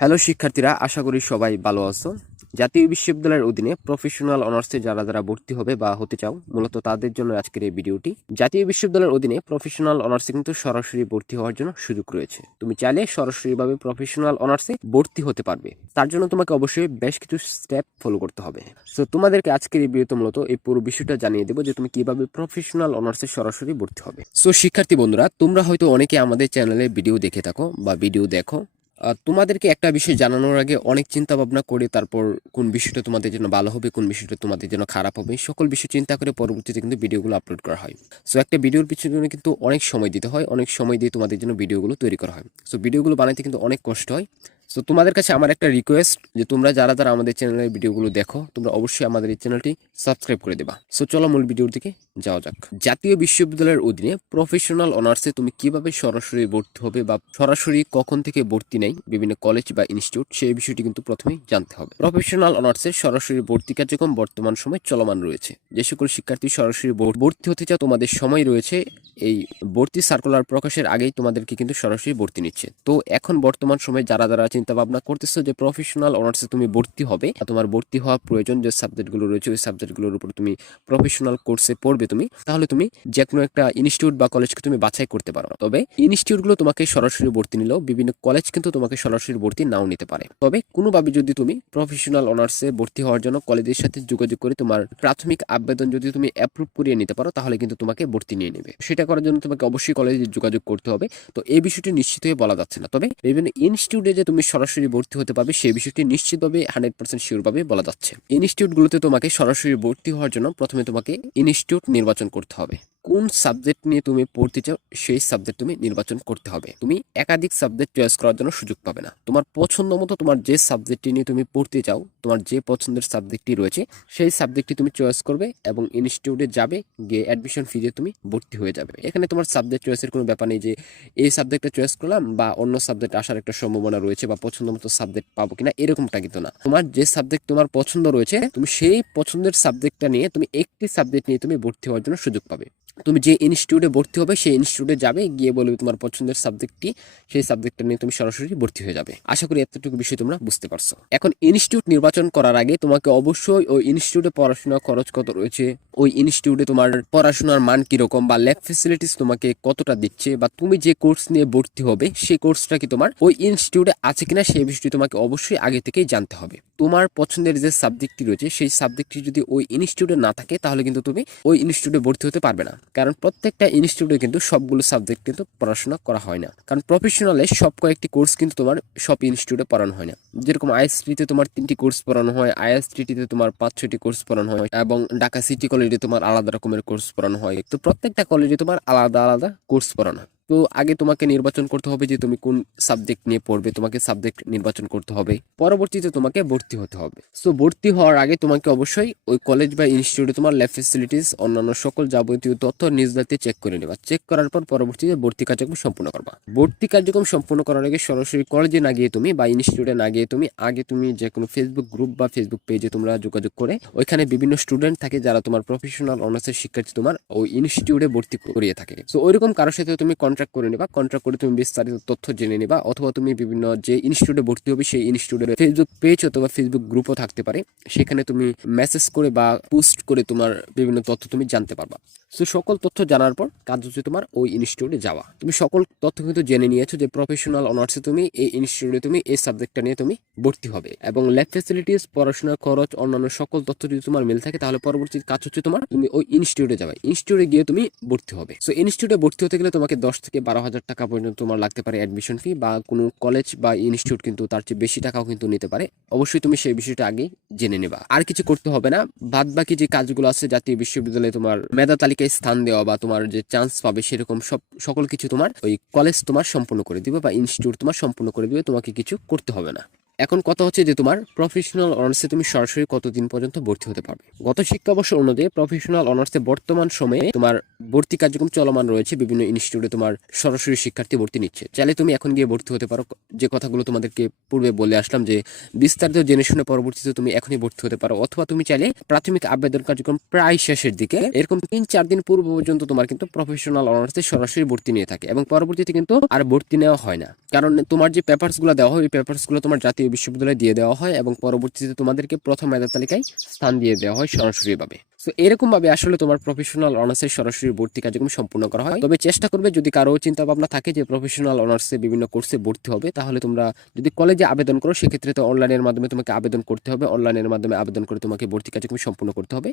Hello শিক্ষার্থীরা, আশা করি সবাই ভালো আছো। জাতীয় বিশ্ববিদ্যালয়ের অধীনে প্রফেশনাল অনার্সে যারা যারা ভর্তি হবে বা হতে চাও, মূলত তাদের জন্য আজকের এই ভিডিওটি। জাতীয় বিশ্ববিদ্যালয়ের অধীনে প্রফেশনাল অনার্সে কিন্তু সরাসরি ভর্তি হওয়ার জন্য সুযোগ রয়েছে। তুমি চাইলে সরাসরিভাবে প্রফেশনাল অনার্সে ভর্তি হতে পারবে। তার জন্য তোমাকে অবশ্যই বেশ কিছু স্টেপ ফলো করতে হবে। সো তোমাদেরকে আজকের এই ভিডিওতে মূলত এই পুরো বিষয়টা জানিয়ে দেবো যে তুমি কিভাবে প্রফেশনাল অনার্সে সরাসরি ভর্তি হবে। সো শিক্ষার্থী বন্ধুরা, তোমরা হয়তো অনেকে আমাদের চ্যানেলে ভিডিও দেখে থাকো বা ভিডিও দেখো। তোমাদেরকে একটা বিষয় জানানোর আগে অনেক চিন্তা ভাবনা করে তারপর কোন বিষয়টা তোমাদের জন্য ভালো হবে, কোন বিষয়টা তোমাদের জন্য খারাপ হবে, সকল বিষয় চিন্তা করে পরবর্তীতে কিন্তু ভিডিওগুলো আপলোড করা হয়। সো একটা ভিডিওর পিছনে কিন্তু অনেক সময় দিতে হয়, অনেক সময় দিয়ে তোমাদের জন্য ভিডিওগুলো তৈরি করা হয়। সো ভিডিওগুলো বানাইতে কিন্তু অনেক কষ্ট হয়। সো তোমাদের কাছে আমার একটা রিকোয়েস্ট যে তোমরা যারা যারা আমাদের চ্যানেলের ভিডিওগুলো দেখো, তোমরা অবশ্যই আমাদের এই চ্যানেলটি সাবস্ক্রাইব করে দেবা। সো চলো মূল ভিডিওর দিকে যাওয়া যাক। জাতীয় বিশ্ববিদ্যালয়ের অধীনে প্রফেশনাল অনার্সে তুমি কিভাবে সরাসরি ভর্তি হবে বা সরাসরি কখন থেকে ভর্তি নেই বিভিন্ন কলেজ বা ইনস্টিটিউট, সেই বিষয়টি কিন্তু প্রথমেই জানতে হবে। প্রফেশনাল অনার্সের সরাসরি ভর্তি কার্যক্রম বর্তমান সময় চলমান রয়েছে। যে সকল শিক্ষার্থী সরাসরি ভর্তি হতে চাও, তোমাদের সময় রয়েছে এই ভর্তি সার্কুলার প্রকাশের আগেই তোমাদেরকে কিন্তু সরাসরি ভর্তি নিচ্ছে। তো এখন বর্তমান সময়ে যারা যারা চিন্তা ভাবনা করতেছো যে প্রফেশনাল অনার্সে তুমি ভর্তি হবে, তোমার ভর্তি হওয়া প্রয়োজন, যে সাবজেক্টগুলো রয়েছে ওই সাবজেক্টগুলোর উপর তুমি প্রফেশনাল কোর্সে পড়বে তুমি, তাহলে তুমি যে কোনো একটা ইনস্টিটিউট বা কলেজকে তুমি বাছাই করতে পারো। তবে ইনস্টিটিউটগুলো তোমাকে সরাসরি ভর্তি নিলেও বিভিন্ন কলেজ কিন্তু তোমাকে সরাসরি ভর্তি নাও নিতে পারে। তবে কোনোভাবে যদি তুমি প্রফেশনাল অনার্সে ভর্তি হওয়ার জন্য কলেজের সাথে যোগাযোগ করে তোমার প্রাথমিক আবেদন যদি তুমি অ্যাপ্রুভ করিয়ে নিতে পারো, তাহলে কিন্তু তোমাকে ভর্তি নিয়ে নেবে। সেটা করার জন্য তোমাকে অবশ্যই কলেজে যোগাযোগ করতে হবে। তো এই বিষয়টি নিশ্চিত হয়ে বলা যাচ্ছে না, তবে বিভিন্ন ইনস্টিটিউটে যে তুমি সরাসরি ভর্তি হতে পারবে সেই বিষয়টি নিশ্চিতভাবে 100% শিওর ভাবে বলা যাচ্ছে। ইনস্টিটিউটগুলোতে তোমাকে সরাসরি ভর্তি হওয়ার জন্য প্রথমে তোমাকে ইনস্টিটিউট নির্বাচন করতে হবে। কোন সাবজেক্ট নিয়ে তুমি পড়তে চাও সেই সাবজেক্ট তুমি নির্বাচন করতে হবে। তুমি একাধিক সাবজেক্ট চয়েস করার জন্য সুযোগ পাবে না। তোমার পছন্দ মতো তোমার যে সাবজেক্টটি নিয়ে তুমি পড়তে চাও, তোমার যে পছন্দের সাবজেক্টটি রয়েছে সেই সাবজেক্টটি তুমি চয়েস করবে এবং ইনস্টিটিউটে যাবে, গিয়ে অ্যাডমিশন ফি দিয়ে তুমি ভর্তি হয়ে যাবে। এখানে তোমার সাবজেক্ট চয়েসের কোনো ব্যাপার নেই যে এই সাবজেক্টটা চয়েস করলাম বা অন্য সাবজেক্ট আসার একটা সম্ভাবনা রয়েছে বা পছন্দ মতো সাবজেক্ট পাবো কিনা, এরকমটা কিন্তু না। তোমার যে সাবজেক্ট তোমার পছন্দ রয়েছে, তুমি সেই পছন্দের সাবজেক্টটা নিয়ে তুমি একটি সাবজেক্ট নিয়ে তুমি ভর্তি হওয়ার জন্য সুযোগ পাবে। তুমি যে ইনস্টিটিউটে ভর্তি হবে সেই ইনস্টিটিউটে যাবে, গিয়ে বলবে তোমার পছন্দের সাবজেক্টটি, সেই সাবজেক্টটা নিয়ে তুমি সরাসরি ভর্তি হয়ে যাবে। আশা করি এতটুকু বিষয় তোমরা বুঝতে পারছো। এখন ইনস্টিটিউট নির্বাচন করার আগে তোমাকে অবশ্যই ওই ইনস্টিটিউটে পড়াশোনার খরচ কত রয়েছে, ওই ইনস্টিটিউটে তোমার পড়াশোনার মান কিরকম বা ল্যাব ফেসিলিটিস তোমাকে কতটা দিচ্ছে, বা তুমি যে কোর্স নিয়ে ভর্তি হবে সেই কোর্সটা কি তোমার ওই ইনস্টিটিউটে আছে কিনা সেই বিষয়টি তোমাকে অবশ্যই আগে থেকেই জানতে হবে। তোমার পছন্দের যে সাবজেক্টটি রয়েছে সেই সাবজেক্টটি যদি ওই ইনস্টিটিউটে না থাকে, তাহলে কিন্তু তুমি ওই ইনস্টিটিউটে ভর্তি হতে পারবে না। কারণ প্রত্যেকটা ইনস্টিটিউটে কিন্তু সবগুলো সাবজেক্ট কিন্তু পড়াশোনা করা হয় না। কারণ প্রফেশনালে সব কয়েকটি কোর্স কিন্তু তোমার সব ইনস্টিটিউটে পড়ানো হয় না। যেরকম আইএসটিতে তোমার 3টি কোর্স পড়ানো হয়, আইএসটিতে তোমার 5-6টি কোর্স পড়ানো হয়, এবং ঢাকা সিটি কলেজে তোমার আলাদা রকমের কোর্স পড়ানো হয়। তো প্রত্যেকটা কলেজে তোমার আলাদা আলাদা কোর্স পড়ানো হয়। তো আগে তোমাকে নির্বাচন করতে হবে যে তুমি কোন সাবজেক্ট নিয়ে পড়বে, তোমাকে সাবজেক্ট নির্বাচন করতে হবে, পরবর্তীতে তোমাকে ভর্তি হতে হবে। সো ভর্তি হওয়ার আগে তোমাকে অবশ্যই ওই কলেজ বা ইনস্টিটিউটে তোমার ল্যাব ফেসিলিটিস, অন্যান্য সকল যাবতীয় তথ্য নিজ দায়িত্বে চেক করে নেবা। চেক করার পর পরবর্তীতে ভর্তি কার্যক্রম সম্পূর্ণ করবা। ভর্তি কার্যক্রম সম্পূর্ণ করার আগে সরাসরি কলেজে না গিয়ে তুমি বা ইনস্টিটিউটে না গিয়ে তুমি আগে তুমি যে কোনো ফেসবুক গ্রুপ বা ফেসবুক পেজে তোমরা যোগাযোগ করে, ওইখানে বিভিন্ন স্টুডেন্ট থাকে যারা তোমার প্রফেশনাল অনার্সের শিক্ষার্থী তোমার ওই ইনস্টিটিউটে ভর্তি করিয়ে থাকে। সো ওইরকম কারোর সাথে তুমি কন্ট্যাক্ট করে নিবা, কন্ট্যাক্ট করে তুমি বিস্তারিত তথ্য জেনে নিবা। অথবা তুমি বিভিন্ন যে ইনস্টিটিউটে ভর্তি হবে সেই ইনস্টিটিউটের ফেসবুক পেজ অথবা ফেসবুক গ্রুপও থাকতে পারে, সেখানে তুমি মেসেজ করে বা পোস্ট করে তোমার বিভিন্ন তথ্য তুমি জানতে পারবা। সো সকল তথ্য জানার পর কাজ হচ্ছে তোমার ওই ইনস্টিটিউটে যাওয়া। তুমি সকল তথ্য কিন্তু জেনে নিয়েছো যে প্রফেশনাল অনার্সে তুমি এই ইনস্টিটিউটে তুমি এই সাবজেক্টটা নিয়ে তুমি ভর্তি হবে, এবং ল্যাব ফ্যাসিলিটিস, পড়াশোনার খরচ, অন্যান্য সকল তথ্য যদি তোমার মিল থাকে, তাহলে পরবর্তী কাজ হচ্ছে তোমার তুমি ওই ইনস্টিটিউটে যাবে, ইনস্টিটিউটে গিয়ে তুমি ভর্তি হবে। সো ইনস্টিটিউটে ভর্তি হতে গেলে তোমাকে 10 থেকে 12,000 টাকা পর্যন্ত তোমার লাগতে পারে অ্যাডমিশন ফি, বা কোনো কলেজ বা ইনস্টিটিউট কিন্তু তার চেয়ে বেশি টাকাও কিন্তু নিতে পারে। অবশ্যই তুমি সেই বিষয়টা আগে জেনে নেবা। আর কিছু করতে হবে না। বাদ বাকি যে কাজগুলো আছে, জাতীয় বিশ্ববিদ্যালয়ে তোমার মেধা তালিকায় স্থান দেওয়া বা তোমার যে চান্স পাবে সেরকম সকল কিছু তোমার ওই কলেজ তোমার সম্পূর্ণ করে দিবে বা ইনস্টিটিউট তোমার সম্পূর্ণ করে দিবে, তোমাকে কিছু করতে হবে না। এখন কথা হচ্ছে যে তোমার প্রফেশনাল অনার্সে তুমি সরাসরি কতদিন পর্যন্ত ভর্তি হতে পারবে। গত শিক্ষাবর্ষ অনুযায়ী প্রফেশনাল অনার্সে বর্তমান সময়ে তোমার ভর্তি কার্যক্রম চলমান রয়েছে। বিভিন্ন ইনস্টিটিউটে তোমার সরাসরি শিক্ষার্থী ভর্তি নিচ্ছে। চাইলে তুমি এখন গিয়ে ভর্তি হতে পারো। যে কথাগুলো তোমাদেরকে পূর্বে বলে আসলাম যে বিস্তারিত জেনে শুনে পরবর্তীতে তুমি এখনই ভর্তি হতে পারো, অথবা তুমি চাইলে প্রাথমিক আবেদন কার্যক্রম প্রায় শেষের দিকে এরকম 3-4 দিন পূর্ব পর্যন্ত তোমার কিন্তু প্রফেশনাল অনার্সে সরাসরি ভর্তি নিয়ে থাকে এবং পরবর্তীতে কিন্তু আর ভর্তি নেওয়া হয় না। কারণ তোমার যে পেপারস গুলো দেওয়া হয় ওই পেপারস গুলো তোমার জাতীয় বিশ্ববিদ্যালয়ে দিয়ে দেওয়া হয় এবং পরবর্তীতে তোমাদেরকে প্রথম মেধা তালিকায় স্থান দিয়ে দেওয়া হয় সরাসরি ভাবে। তো এরকম ভাবে আসলে তোমার প্রফেশনাল অনার্সের সরাসরি ভর্তি কার্যক্রম সম্পূর্ণ করা হয়। তবে চেষ্টা করবে, যদি কারো চিন্তা ভাবনা থাকে যে প্রফেশনাল অনার্সে বিভিন্ন কোর্সে ভর্তি হবে, তাহলে তোমরা যদি কলেজে আবেদন করো সেক্ষেত্রে তো অনলাইনের মাধ্যমে তোমাকে আবেদন করতে হবে। অনলাইনের মাধ্যমে আবেদন করে তোমাকে ভর্তি কার্যক্রম সম্পূর্ণ করতে হবে।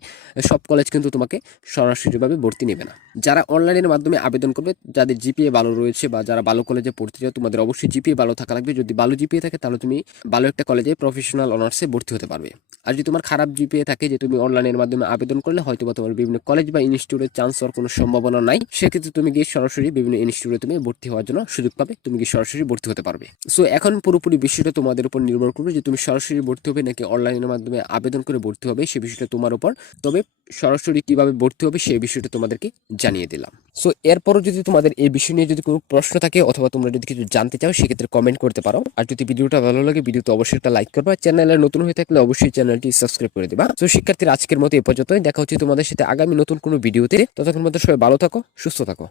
সব কলেজ কিন্তু তোমাকে সরাসরিভাবে ভর্তি নেবে না। যারা অনলাইনের মাধ্যমে আবেদন করবে, যাদের জিপিএ ভালো রয়েছে বা যারা ভালো কলেজে পড়তে চাও, তোমাদের অবশ্যই জিপিএ ভালো থাকা লাগবে। যদি ভালো জিপিএ থাকে তাহলে তুমি ভালো একটা কলেজে প্রফেশনাল অনার্সে ভর্তি হতে পারবে। আর যদি তোমার খারাপ জিপিএ থাকে, যে তুমি অনলাইনের মাধ্যমে আবেদন করলে হয়তো বা তোমার বিভিন্ন কলেজ বা ইনস্টিটিউটে চান্স হওয়ার কোনো সম্ভাবনা নাই, সেক্ষেত্রে তুমি গিয়ে সরাসরি বিভিন্ন ইনস্টিটিউটে তুমি ভর্তি হওয়ার জন্য সুযোগ পাবে। তুমি গিয়ে সরাসরি ভর্তি হতে পারবে। সো এখন পুরোপুরি বিষয়টা তোমাদের উপর নির্ভর করবে যে তুমি সরাসরি ভর্তি হবে নাকি অনলাইনের মাধ্যমে আবেদন করে ভর্তি হবে, সে বিষয়টা তোমার উপর। তবে সরাসরি কিভাবে ভর্তি হবে সেই বিষয়টা তোমাদেরকে জানিয়ে দিলাম। সো এরপরও যদি তোমাদের এই বিষয় নিয়ে যদি কোনো প্রশ্ন থাকে অথবা তোমরা যদি কিছু জানতে চাও সেক্ষেত্রে কমেন্ট করতে পারো। আর যদি ভিডিওটা ভালো লাগে ভিডিওতে অবশ্যই একটা লাইক করবা। চ্যানেলে নতুন হয়ে থাকলে অবশ্যই চ্যানেলটি সাবস্ক্রাইব করে দিবা। তো শিক্ষার্থীরা আজকের মতো এই পর্যন্তই। দেখা হচ্ছে তোমাদের সাথে আগামী নতুন কোনো ভিডিওতে। ততক্ষণ মধ্যে সবাই ভালো থাকো, সুস্থ থাকো।